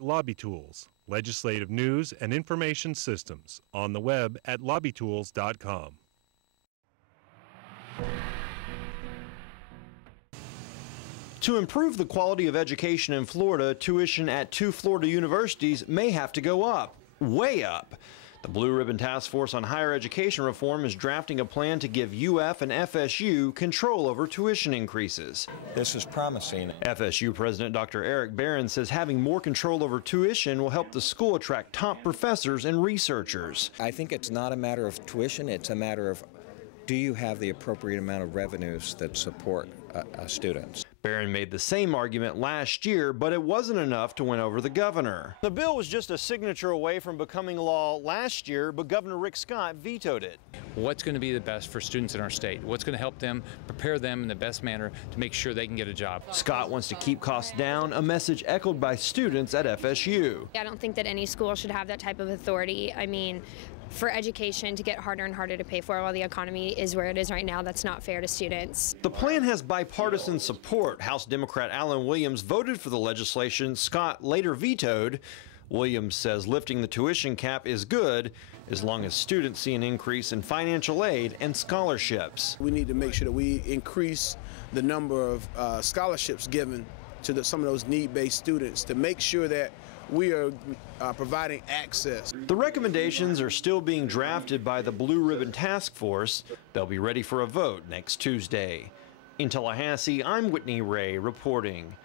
Lobby Tools, legislative news and information systems, on the web at lobbytools.com. To improve the quality of education in Florida, tuition at 2 Florida universities may have to go up, way up. The Blue Ribbon Task Force on Higher Education Reform is drafting a plan to give UF and FSU control over tuition increases. This is promising. FSU President Dr. Eric Barron says having more control over tuition will help the school attract top professors and researchers. I think it's not a matter of tuition, it's a matter of do you have the appropriate amount of revenues that support students. Barron made the same argument last year, but it wasn't enough to win over the governor. The bill was just a signature away from becoming law last year, but Governor Rick Scott vetoed it. What's going to be the best for students in our state? What's going to help them, prepare them in the best manner to make sure they can get a job? Scott wants to keep costs down, a message echoed by students at FSU. I don't think that any school should have that type of authority. I mean, for education to get harder and harder to pay for while the economy is where it is right now, that's not fair to students. The plan has bipartisan support. House Democrat Alan Williams voted for the legislation Scott later vetoed. Williams says lifting the tuition cap is good as long as students see an increase in financial aid and scholarships. We need to make sure that we increase the number of scholarships given to some of those need-based students to make sure that we are providing access. The recommendations are still being drafted by the Blue Ribbon Task Force. They'll be ready for a vote next Tuesday. In Tallahassee, I'm Whitney Ray reporting.